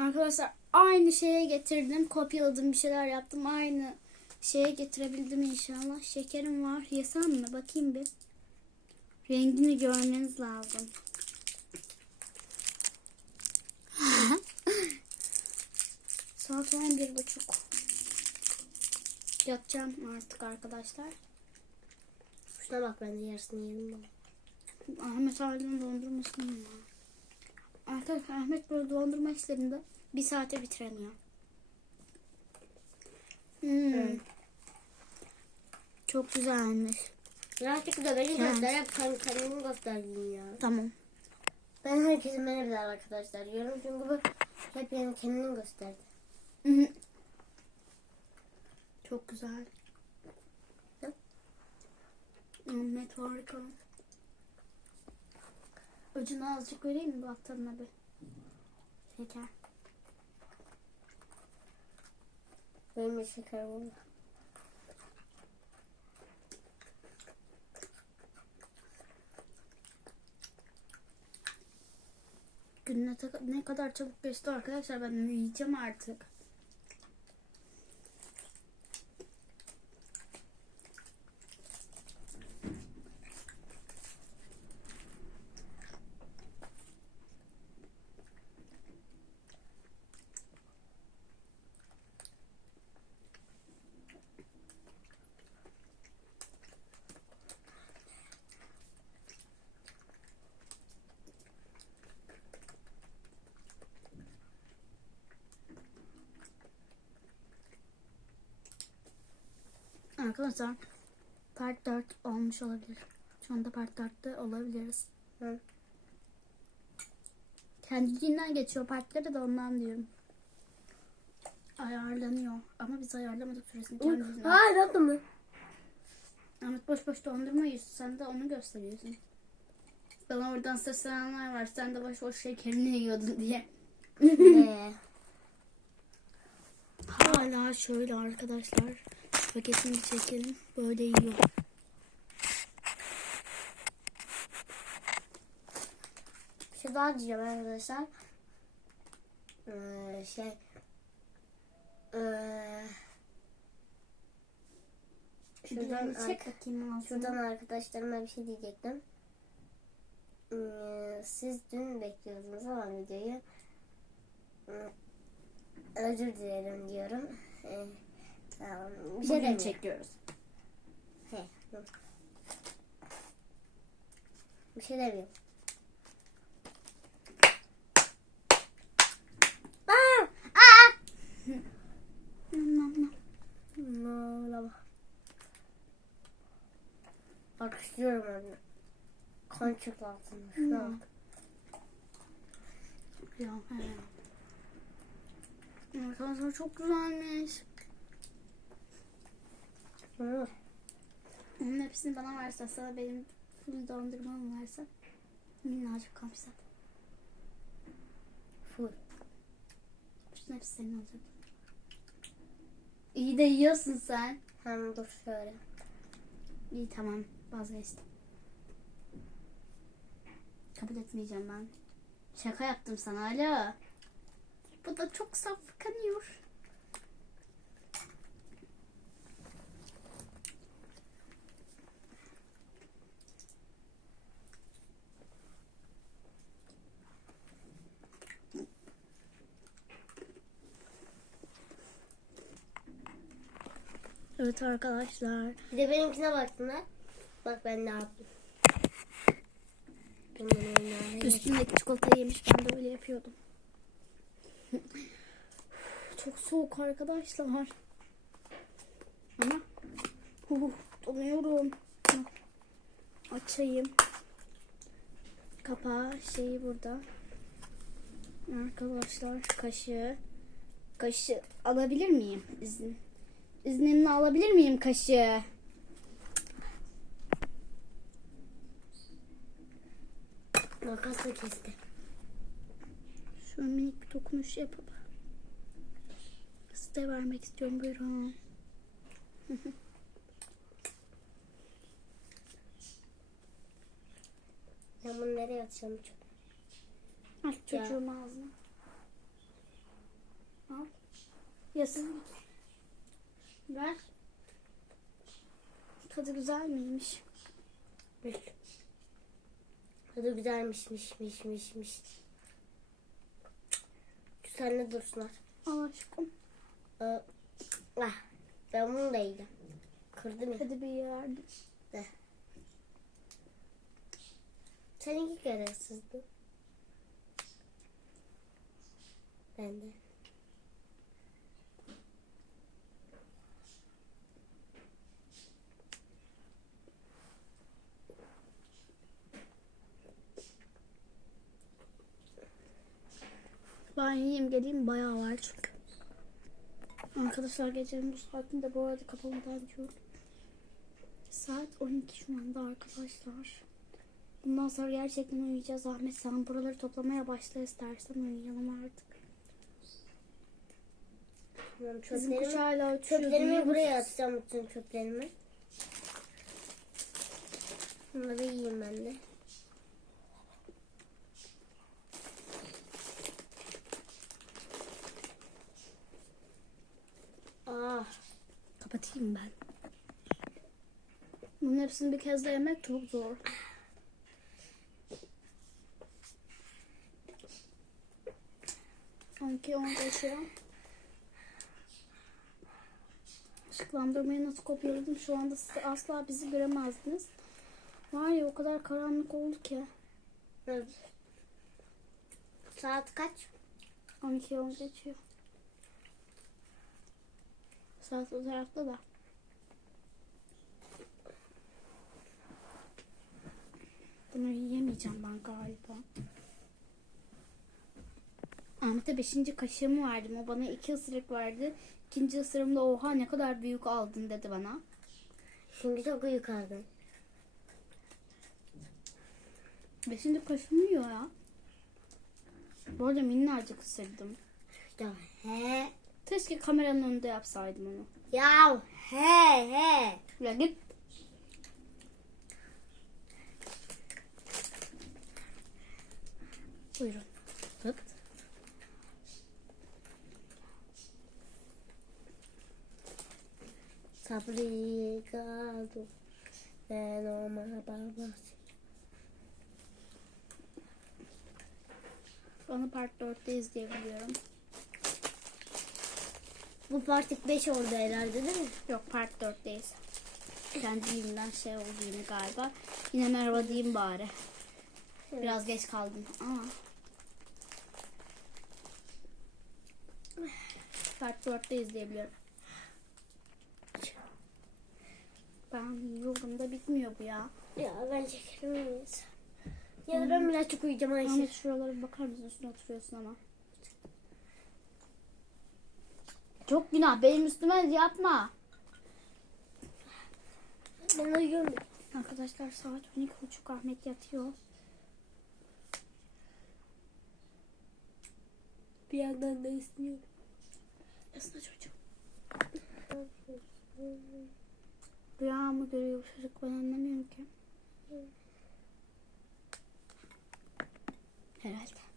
Arkadaşlar aynı şeye getirdim. Kopyaladım bir şeyler yaptım. Aynı şeye getirebildim inşallah. Şekerim var. Yesem mi? Bakayım bir. Rengini görmeniz lazım. Saat 11 buçuk. Yatacağım artık arkadaşlar. Şuna bak ben de yarısını yedim. Ahmet Ailem dondurmasını yiyor. Arkadaşlar Ahmet böyle dondurma işlerinde bir saate bitiremiyor. Hmm. Evet. Çok güzelmiş. Birazcık da beni Evet. göster. Hep kendimi gösterdin ya. Tamam. Ben herkese merhabalar arkadaşlar diyorum. Çünkü bu hep yani kendini gösterdi. Hı hı. Çok güzel. Hı? Ahmet harika. Ucuna azıcık vereyim mi bak tadına bir. Şeker. Benim de şeker oldu. Gün ne, kadar çabuk geçti arkadaşlar ben uyuyacağım artık. Arkadaşlar part 4 olmuş olabilir. Şu anda part 4'te olabiliriz. Hı. Kendiliğinden geçiyor partları da ondan diyorum. Ayarlanıyor. Ama biz ayarlamadık süresini kendiliğinden. Hayır mı? Ahmet boş boş dondurma yiyorsun. Sen de onu gösteriyorsun. Bana oradan seslenenler var. Sen de boş boş şekerini yiyordun diye. Hala şöyle arkadaşlar. Paketini çekelim. Böyle yiyor. Bir şey daha diyeceğim arkadaşlar. Ee, şey. Ee, şuradan, arka- şuradan arkadaşlarıma bir şey diyecektim. Ee, siz dün bekliyordunuz ama videoyu. Ee, Özür dilerim diyorum. Ee, tamam. Bir şey Bugün demiyorum. çekiyoruz. He. Bir şey demiyorum. Aa! Aa! Alkışlıyorum anne. Kan çıktı altında. Şuna bak. Ya he. Arkadaşlar çok güzelmiş. Hı. Onun hepsini bana versen sana benim full dondurmamı versen. Minnacık kapsat. Full. Bütün hepsi senin olacak. İyi de yiyorsun sen. Hem dur şöyle. İyi tamam vazgeçtim. Kabul etmeyeceğim ben. Şaka yaptım sana alo. Bu da çok saf kanıyor. Evet arkadaşlar. Bir de benimkine baktın ha. Bak ben ne yaptım. Üstündeki çikolatayı yemiş ben de öyle yapıyordum. Çok soğuk arkadaşlar. Ama uh, donuyorum. Açayım. Kapağı şeyi burada. Arkadaşlar kaşığı. Kaşığı alabilir miyim? İzin. İznini alabilir miyim kaşığı? Makasla kesti. Şöyle minik bir dokunuş yapıp size vermek istiyorum. Buyurun. Ben bunu nereye atacağım? Aç çocuğum ağzına. Yasın. Ver. Tadı güzel miymiş? Tadı güzelmiş miş miş miş miş. Sen ne dursunlar? Al aşkım. Ee, ah, ben bunu da yiyeceğim. Kırdım ya. Hadi bir yerdim. De. Sen iki kere ısırdın. Ben de. Ben yiyeyim geleyim bayağı var çünkü. Arkadaşlar gecenin bu saatinde bu arada kapamadan diyorum. Saat 12 şu anda arkadaşlar. Bundan sonra gerçekten uyuyacağız. Ahmet sen buraları toplamaya başla istersen uyuyalım artık. Bizim kuş çöplerimi, hala uçuyor. çöplerimi buraya atacağım bütün çöplerimi. Bunları yiyeyim ben de. Kapatayım ben. Bunun hepsini bir kez de yemek çok zor. Sanki on geçiyor. Işıklandırmayı nasıl kopyaladım şu anda siz asla bizi göremezdiniz. Var ya o kadar karanlık oldu ki. evet. Saat kaç? 12 on geçiyor. Saat o tarafta da. Bunu yiyemeyeceğim ben galiba. Ahmet'e 5. kaşığımı verdim. O bana 2 ısırık verdi. İkinci ısırımda oha ne kadar büyük aldın dedi bana. Şimdi çok yukarıdın. 5. kaşığımı yiyor ya. Bu arada minnacık ısırdım. Ya he. Keşke kameranın önünde yapsaydım onu. Ya he he. Ya git. Buyurun. Hıp. Sabrı kaldı. Ben olma babası. Onu part 4'te izleyebiliyorum. Bu partik 5 oldu herhalde değil mi? Yok part 4'teyiz. Kendiliğimden şey oldu yine galiba. Yine merhaba diyeyim bari. Biraz geç kaldım ama. Part 4'te izleyebiliyorum. Ben yiyorum da bitmiyor bu ya. Ya ben çekerim? Ya da ben birazcık uyuyacağım Ayşe. Ahmet şuralara bakar mısın? Üstüne oturuyorsun ama. Çok günah. Benim üstüme yapma. Ben uyuyorum. Arkadaşlar saat 12.30 Ahmet yatıyor. Bir yandan da istiyorum. Yasına çocuğum. Rüya mı görüyor çocuk ben anlamıyorum ki. Herhalde.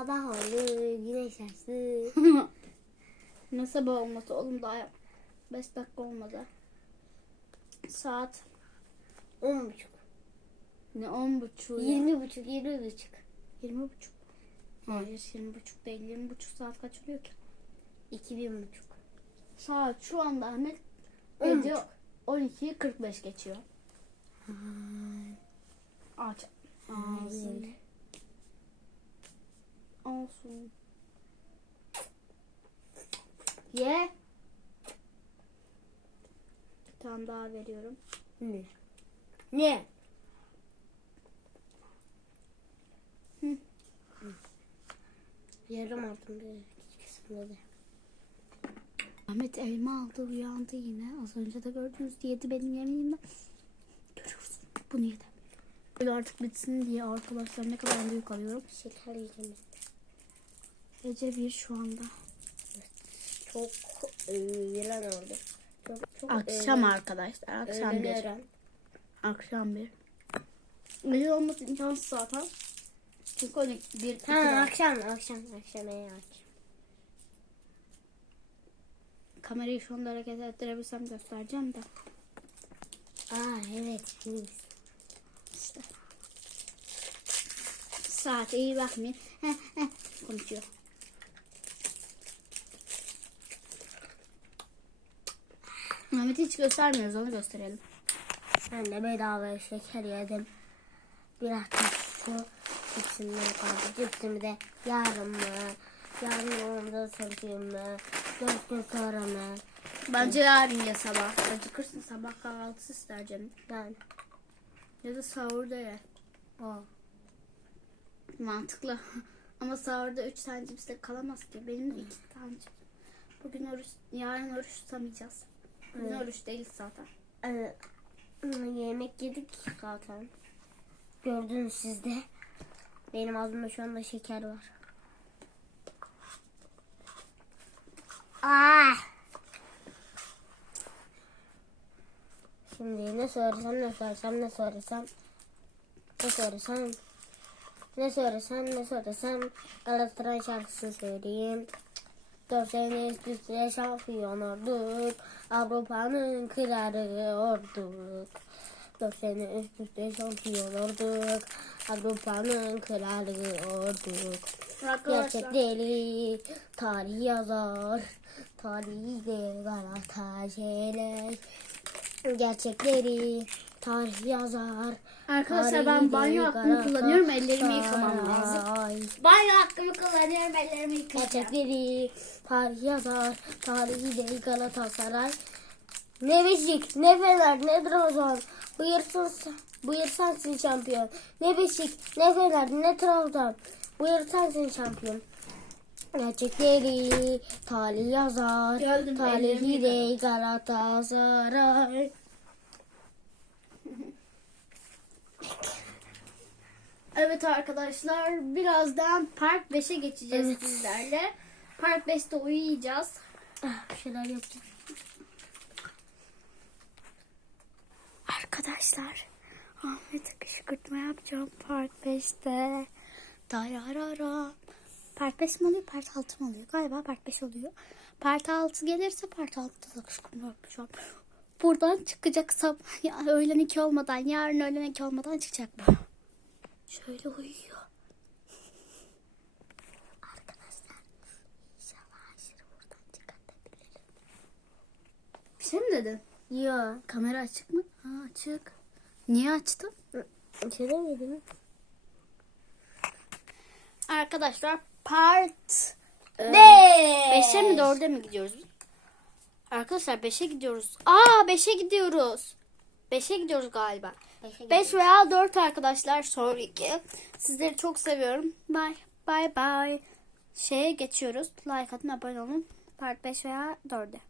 Sabah oldu, güneş açtı. ne sabah olması oğlum daha 5 dakika olmadı. Saat On buçuk. ne 10 buçuğu ya. Yirmi buçuk, yirmi buçuk. 20 buçuk. Hayır 20 buçuk değil. 20 buçuk saat kaç oluyor ki? İki bin buçuk. Saat şu anda Ahmet gece buçuk. 12'yi 45 geçiyor. Aç. Ağzını. Olsun. Ye. Bir tane daha veriyorum. Ne? Ne? Hı. Yarım aldım bir kısmında da. Ahmet elma aldı uyandı yine. Az önce de gördünüz yedi benim yemeğimden. Görüyorsun. Bunu yedi. Böyle artık bitsin diye arkadaşlar ne kadar büyük alıyorum. Şeker yiyeceğim. Gece bir şu anda. Çok öğlen oldu. Çok çok Akşam öğlen- arkadaşlar. Akşam öğlen bir. öğlen. Akşam bir. Öyle olması imkansız zaten. Çünkü 12, 1, 2 Tamam var. akşam akşam akşam en aç. Kamerayı şu anda hareket ettirebilsem göstereceğim de. Aa evet. İşte. Saate iyi bakmayın. Heh, heh, Konuşuyor. Mehmet'i hiç göstermiyoruz onu gösterelim. Ben de bedava şeker yedim. Bir hafta şu cipsimden kaldı. Cipsimi de yarın mı? Yarın onda satayım mı? Dört gün sonra mı? Bence yarın ya sabah. Acıkırsın sabah kahvaltısı ister canım. Ben Ya da sahurda ye. o. Mantıklı. Ama sahurda 3 tane cipsle kalamaz ki. Benim de 2 tane cips. Bugün oruç, yarın oruç tutamayacağız. Evet. oruç değil zaten. Ee, yemek yedik zaten. Gördünüz siz de. Benim ağzımda şu anda şeker var. Ah! Şimdi ne söylesem ne söylesem ne söylesem ne söylesem ne söylesem ne söylesem Galatasaray şarkısı söyleyeyim. Dört sene üst üste şampiyon olduk. Avrupa'nın kralı olduk. Dört sene üst üste şampiyon olduk. Avrupa'nın kralı olduk. Arkadaşlar. Gerçekleri tarih yazar. Tarihi de Galatasaray. Gerçekleri tarih yazar. Arkadaşlar ben banyo hakkımı kullanıyorum. Ellerimi yıkamam lazım. Banyo hakkımı kullanıyorum. Ellerimi yıkayacağım. Gerçekleri tarih yazar. Tarihi de Galatasaray. Ne Beşik, ne Fener, ne Trabzon. Buyursun, buyur sensin şampiyon. Ne Beşik, ne Fener, ne Trabzon. Buyur sensin şampiyon. Gerçekleri tarih yazar. Geldim, Tarihi de Galatasaray. Evet arkadaşlar birazdan Park 5'e geçeceğiz Evet. sizlerle. Park 5'te uyuyacağız. Ah, bir şeyler yapacağım. Arkadaşlar Ahmet'e kışkırtma yapacağım Park 5'te. Dayarara. Park 5 mi oluyor? Part 6 mı oluyor? Galiba Park 5 oluyor. Part 6 gelirse Part 6'da da kışkırtma yapacağım. Buradan çıkacak sabah. Ya, öğlen 2 olmadan, yarın öğlen 2 olmadan çıkacak bu. Şöyle uyuyor. Arkadaşlar inşallah aşırı buradan çıkartabilirim. Bir şey mi dedin? Yok. Kamera açık mı? Ha açık. Niye açtın? Bir şey demedim. Arkadaşlar part e, Beş. 5'e mi 4'e mi gidiyoruz? biz? Arkadaşlar 5'e gidiyoruz. Aa 5'e gidiyoruz. 5'e gidiyoruz galiba. Beşe 5 veya 4 arkadaşlar sonraki. Sizleri çok seviyorum. Bye bye bye. Şeye geçiyoruz. Like atın abone olun. Part 5 veya 4'e.